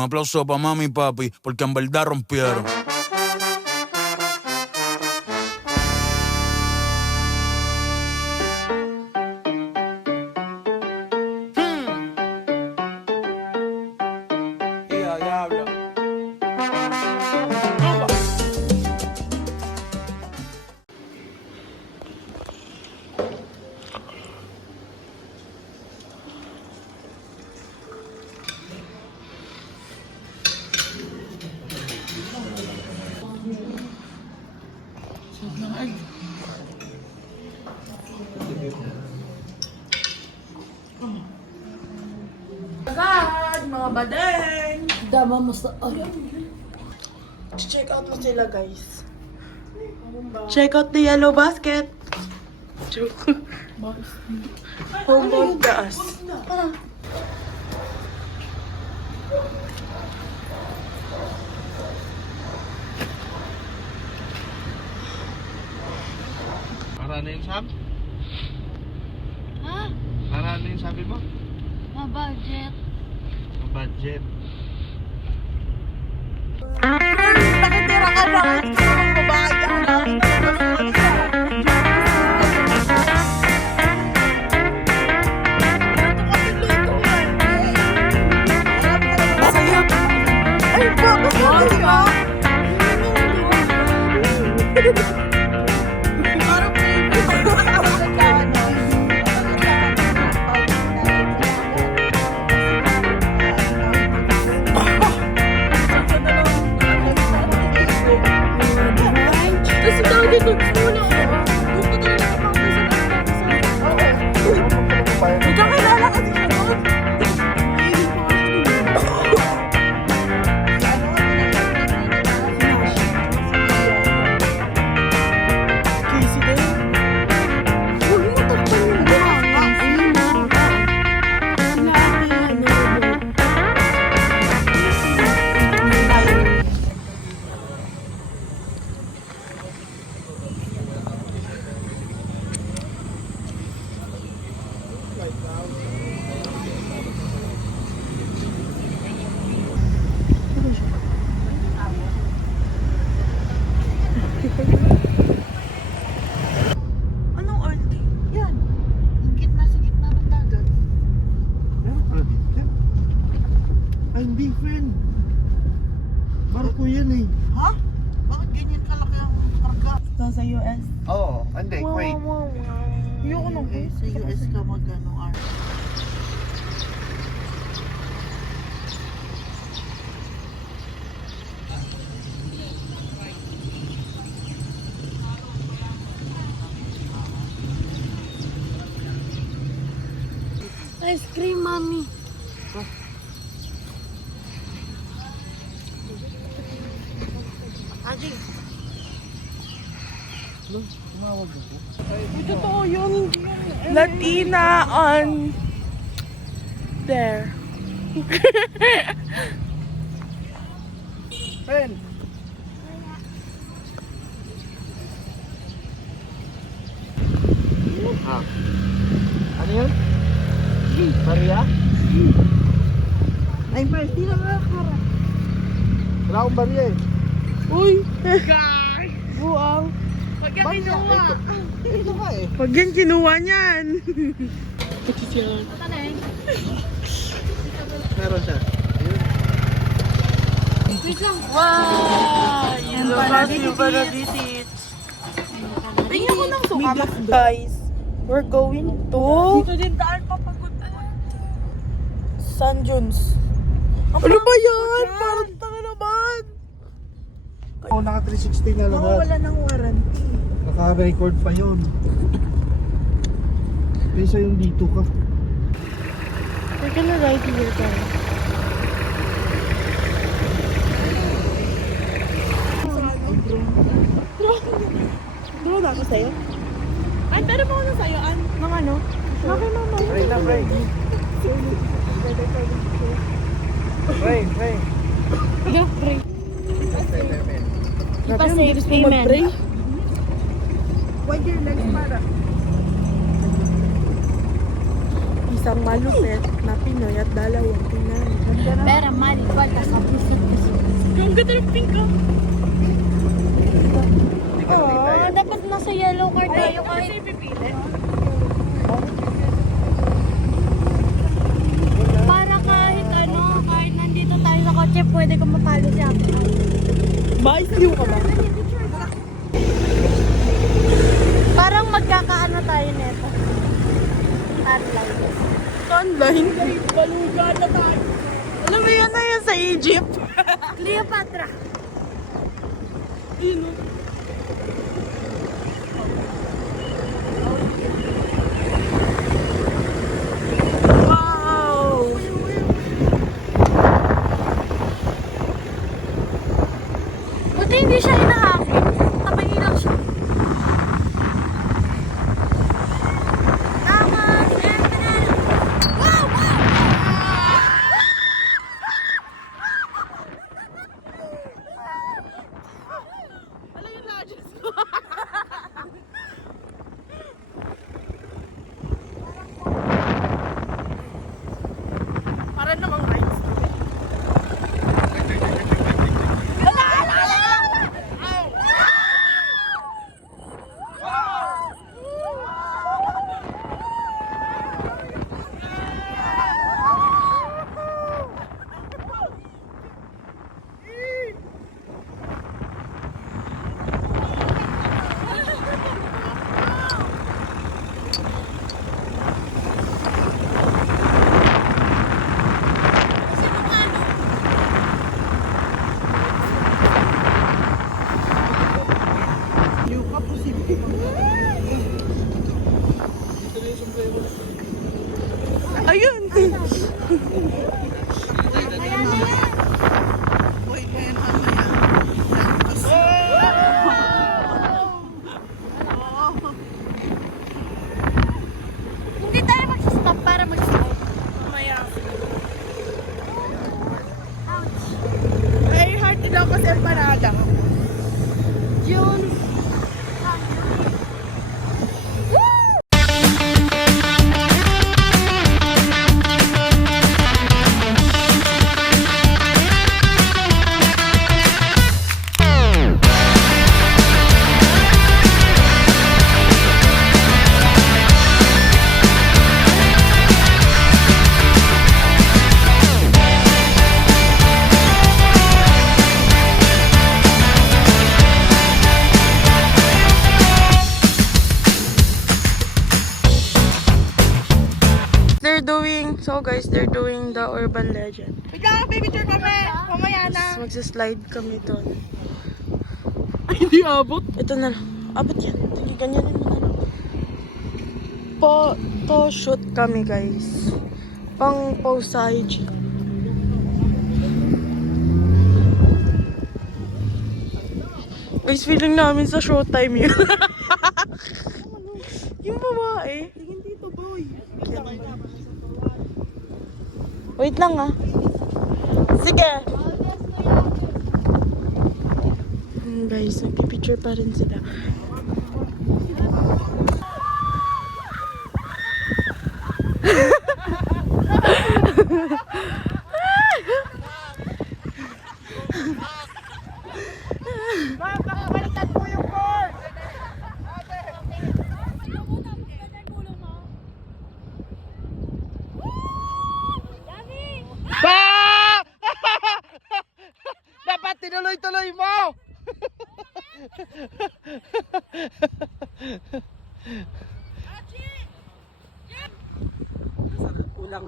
Un aplauso para mami y papi, porque en verdad rompieron. Diablo. Agad, mga badeng! Dama mo sa... Ay, Check out mo sila, guys. Check out the yellow basket. Joke. Homework taas. Para na yung sab? ha? Para na yung sabi mo? Ma-budget. Budget. Nakitira ka ba? Ang babae. Ay, bakit mo? Kasi daw dito, ulo. Magkakilala kasi siya doon. Casey din. Huwag mo takpan yung buhanga. Sila ate, Anong RT? Yan. Yung gitna sa gitna ng dagat. I'm different. Barko yan eh. Ha? Bakit ganyan kalaki ang karga? Ito sa US. Oo, hindi, wait. Ayoko nung sa US ka magkano R. Ice cream, mami. Ajing. Totoo yun, hindi yun. Latina on there. Pen! Ah. Ano yun? Maria? Ay, first, di na makakara. Wala akong bariya eh. Uy! Guys! Buang. Pag yan kinuha. Ito ka eh. Pag yan kinuha niyan. Meron siya. Ayun. Wow! Yung para visit. Tingnan ko ng suka. Guys, we're going to... Dito din daan papagunta. San Junes. Ano ba yan? Parang tanga naman. Oh, naka 360 na lahat. Wala ng warranty. Naka-record pa yun. Kaysa yung dito ka. We're gonna ride here, guys. Drone ako sa'yo? An, pero mo na sa'yo, An. Nang ano? Okay, mama. Pray na, pray. Pray, pray. Go, pray. Grabe, Ipa-safe, mo amen. mag-pray. Wide your legs para. Isang malupit na Pinoy at dalawang Pinay. Pera, mali, falta sa pusat kasi. Yung ganda ng pink ko. Dapat nasa yellow card tayo kahit. Para kahit ano, kahit nandito tayo sa kotse, pwede kang mapalo si Ate. Vice view ka ba? Parang magkakaano tayo neto. Online. Online? Baluga na tayo. Alam mo yan na yan sa Egypt? Cleopatra. Ayun o. Wow! Buti hindi siya hinahakit. Tabangi lang siya. Tama! Wow! Alam yung lodges ko. Para namang rides. Ayun! Hindi tayo mag-stop para mag-stop. Mamaya. Ouch. May heart din ako kasi empanada. June. They're doing the urban legend. Bigla ka, baby tour kami. Mamaya na. Magsa-slide kami doon. Ay, hindi abot. Ito na lang. Abot yan. Sige, ganyanin mo na lang. Photo shoot kami, guys. Pang post sa IG. Guys, feeling namin sa showtime yun. Yung babae. Hindi to boy. Wait lang ah. Sige. Guys, nagpipicture pa rin sila. Dapat tinuloy-tuloy mo! Ulang.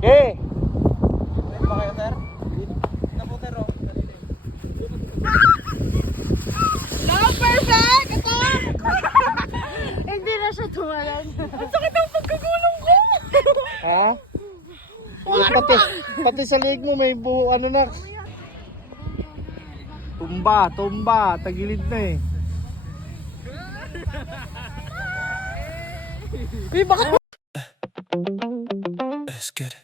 Eh! Pwede ba kayo, sir? Na po, sir, oh. Hello, perfect! Ito! Hindi na siya tumalan. Ang sakit ang pagkagulong ko! Ha? Pati sa leg mo may buo ano na. Tumba, tagilid na eh. Uy, baka... Let's get it.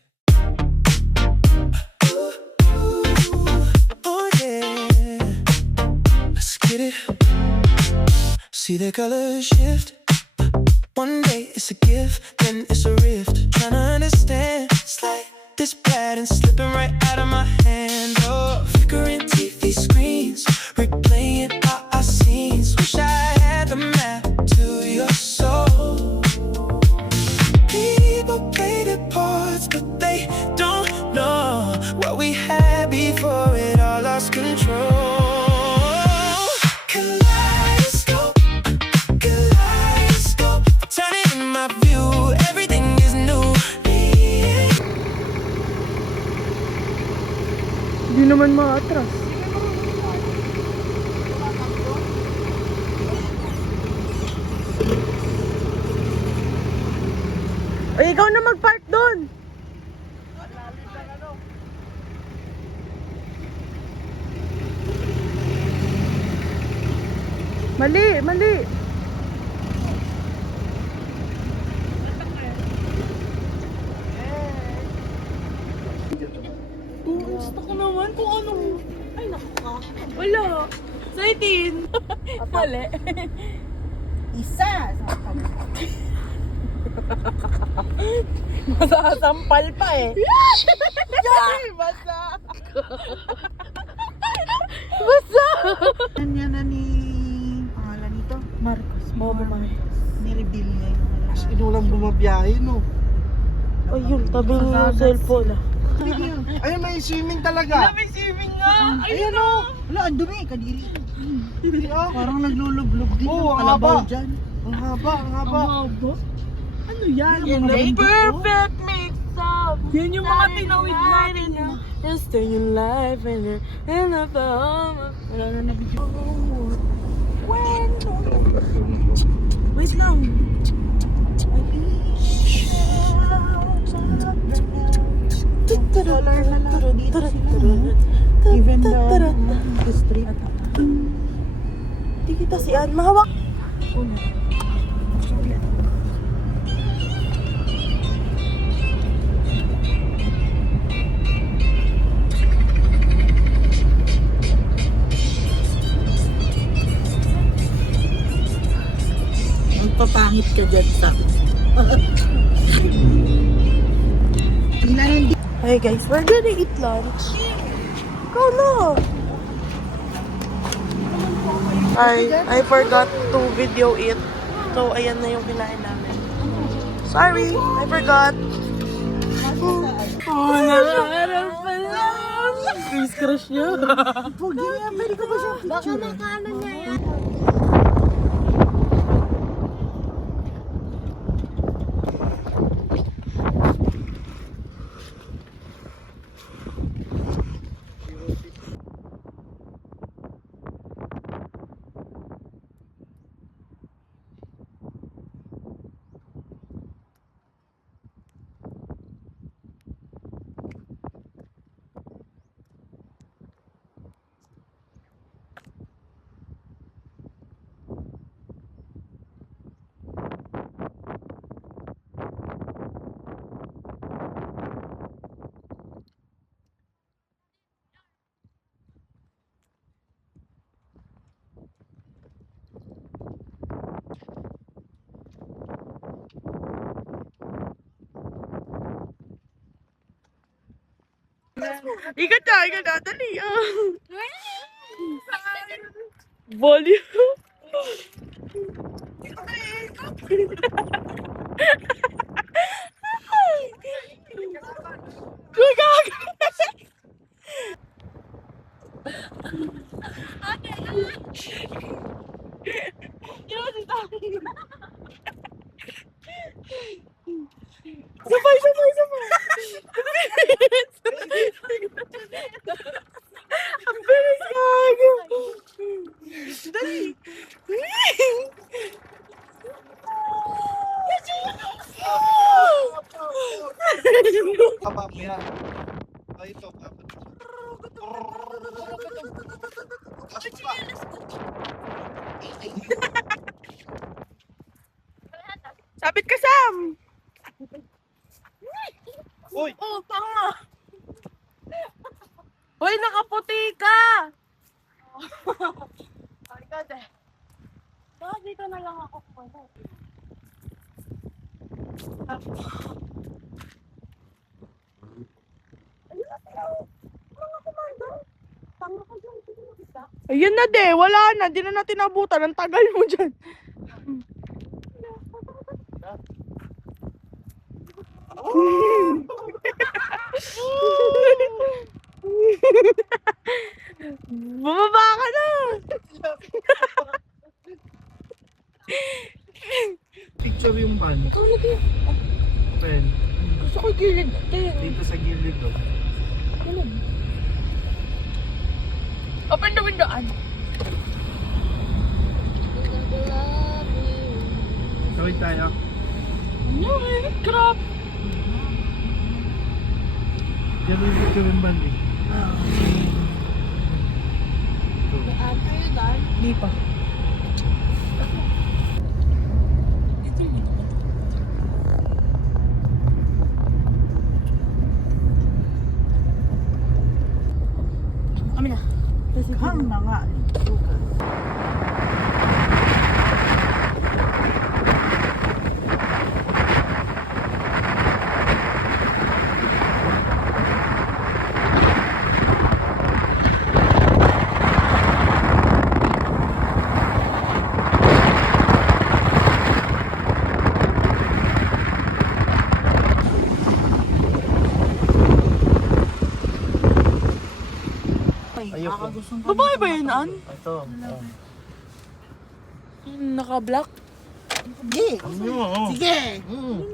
Oh yeah, let's get it. See the colors shift. One day it's a gift, then it's a rift. Trying to understand, it's like this pattern slipping right out of my hand. Oh, flickering TV screens, replaying our scenes. Wish I had the map to your soul. People play their parts, but they don't know what we had before it all lost control. Kaleidoscope, kaleidoscope, turning my view, everything is new. Hindi naman maatras. Ay, ikaw na mag-park doon. Mali, mali. Gusto ko naman kung ano. Ay, naku ka. Wala. Sa 18. Mali. Isa. Masasampal pa eh. Ay, basa. Basa. Yan na ni pangalan nito. Marcos. Bobo Marcos. Nireveal niya yung pangalan. Mas inulang bumabiyahe, no? Ay, yun. Tabi niyo yung cellphone ah. Ayun, may swimming talaga. May swimming nga. Ayun o. Wala, ang dumi. Kadiri. Ah, Parang naglulublog din Oo, ng ang kalabaw haba. dyan. ang haba, ang haba. Ano yan? Yan ang bundok, Perfect mix-up. Yan yung mga tinawid natin. Just stay in life and I found. Wala na na-video. Wait lang. Solar na lang. Dito sila. Even the street. Di kita si Ann mahawak. Magpapangit ka dyan sa... Hey guys, we're gonna eat lunch. Go na! I forgot to video it. So, ayan na yung kinain namin. Sorry, I forgot. Oh, nakaharap pala. Face crush niya. Pogi niya, pwede ko ba siya Baka picture? makaano niya yan. Ikat na, dali ah. Volume. Sabay. Ang bilis gago. Dali. Haba mo yan. Ay, ito. Sabit ka, Sam. Uy! Oh, tanga. Hoy, nakaputi ka. Ay, God eh. Bakit dito na lang ako kumano. Ayun na de, wala na. Di na natin abutan. Ang tagal mo dyan. Bumaba ka na. Picture yung van. Pen. Gusto ko gilid. Dito sa gilid oh. Open the window. Tawid tayo. No, crap. Yan yung picture yung van eh. Di pa. Kami na. Hang na nga. Ayoko. Babae ba yun, An? Ito. Naka-black? Sige. Sige.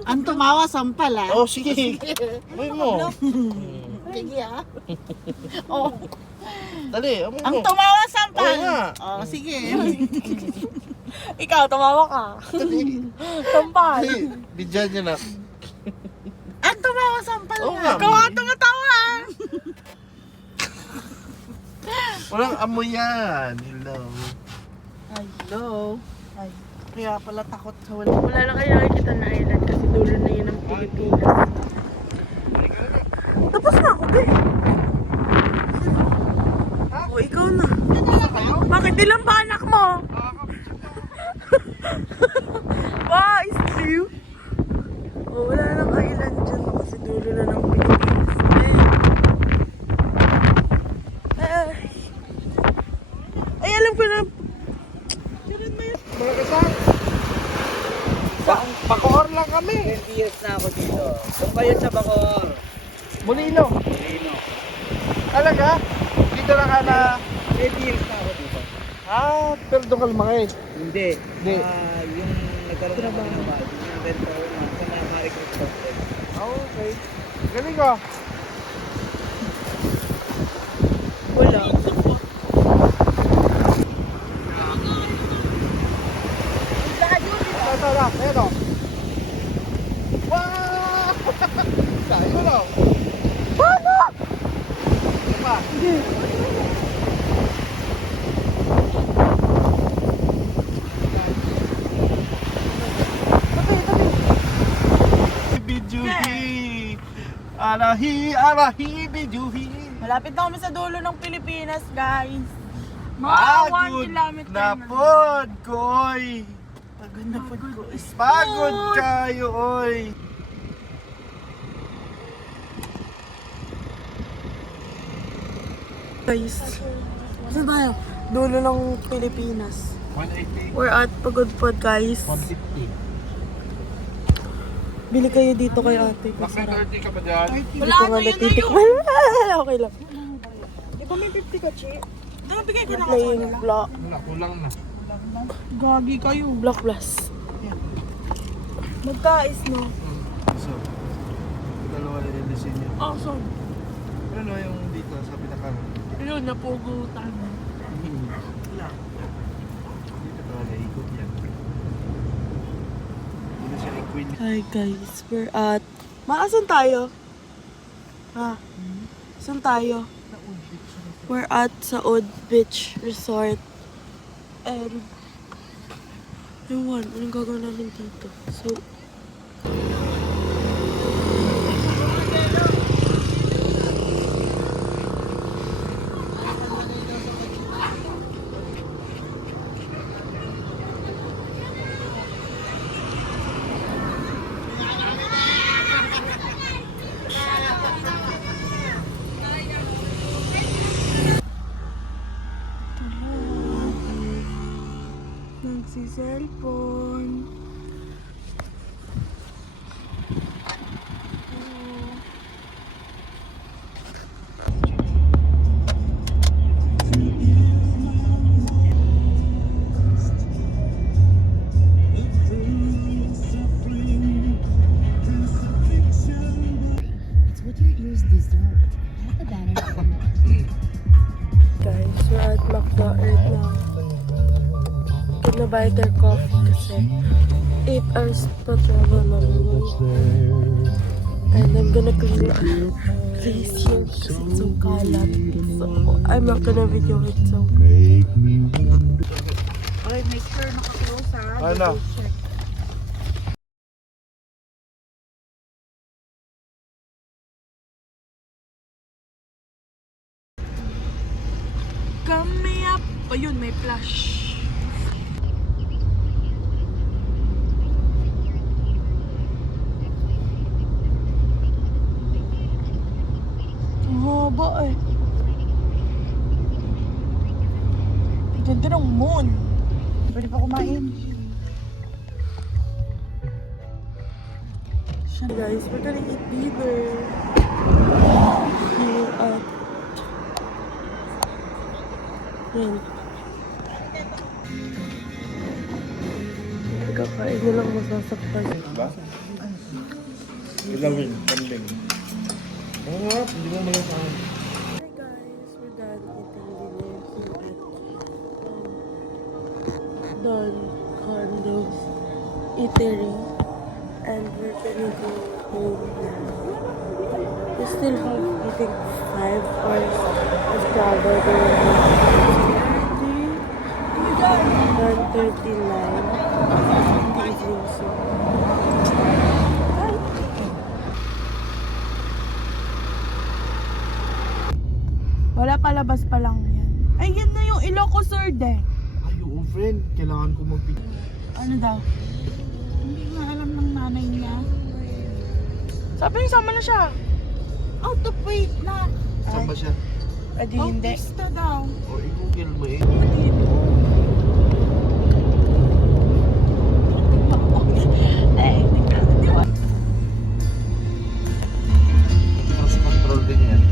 Ang tumawa sampal ah. Oh, sige. Amoy mo. Sige ah. Oh, Dali, amoy mo. ang tumawa sampal. Oo nga. Oh, sige. Ikaw, tumawa ka. Sampal. Dali, bidyan niya na. Ang tumawa sampal Oo nga. nga. Ikaw nga tumatawa. Walang amoy yan. Hello. Hello. Ay, kaya pala takot sa wala. Wala na kayo nakikita na island kasi dulo na yun ng Pilipinas. Tapos na ako, be. O, ikaw na. Bakit ilang ba anak mo? Wow, is true. O, wala na island dyan kasi dulo na ng Pilipinas. Ay, alam ko na. Malagasan. Bacoor lang kami. 20 years na ako dito. Kung kayo sa Bacoor. Mulino. Talaga? Dito na ka na. 20 years na ako dito. Pero doon ka lumaki. Hindi. Hindi. Yung nagkaroon ng mga bago. Yung rento sa mga recruit concept. Okay. Galing ka. Wala. Tara, eto. Wow! Tayo lang. Paano? Diba? Bijuhi. Arahi, bijuhi. Malapit na kami sa dulo ng Pilipinas, guys. Mga 1 kilometer na pod, koy. Pagod na po ko. Pagod kayo, oy. Guys, saan tayo? Dulo ng Pilipinas. 180. We're at Pagod guys. 150. Bili kayo dito kay ate. Bakit Masarap. 30 ka ba dyan? Wala ko natitikman. Okay lang. Di ba may 50 ka, Chi? Bigay ko na plain black. Wala, kulang na. Gagi kayo. Black plus. Magkais, no? So, dalawa na yung disenyo. Awesome. Ano yung dito sa pinaka? Ayun, napugutan. Dito talaga, ikot yan. Dito siya equine. Hi guys, we're at... Maasan tayo? Ha? Saan tayo? We're at Saud Beach Resort. And... Ewan, anong gagawin namin dito? So... nagsiselfone. It's what your ears deserve. Not the banner. Guys, we're at McDo right now. Gonna buy their coffee kasi 8 hours pa travel namin. And I'm gonna clean up place here because it's so kalat. So, I'm not gonna video it so. Okay, make sure naka-close ha. Ano? Double check. Kami up! Ayun, may flash. Ang haba eh. Ganda ng moon. Pwede pa kumain. Guys, we're gonna eat dinner. Here at... Yan. Kakain nilang masasaktan. Ilawin, kambing. Oo nga, hindi mo malasahan. Hi guys, we're done eating dinner here at Don Condo's Eatery, and we're gonna go home now. We still have, I think, 5 hours of travel going on. 1:39 in the evening, so wala palabas pa lang yan. Ay, yan na yung Ilocos Sur-de. Ay, oo, friend. Kailangan ko mag-pick. Ano daw? Hindi nga alam ng nanay niya. Sabi niya, sama na siya. Out of wait na. Saan ba siya? Adi hindi. Bautista daw. O, i-google mo eh. Cross control din yan.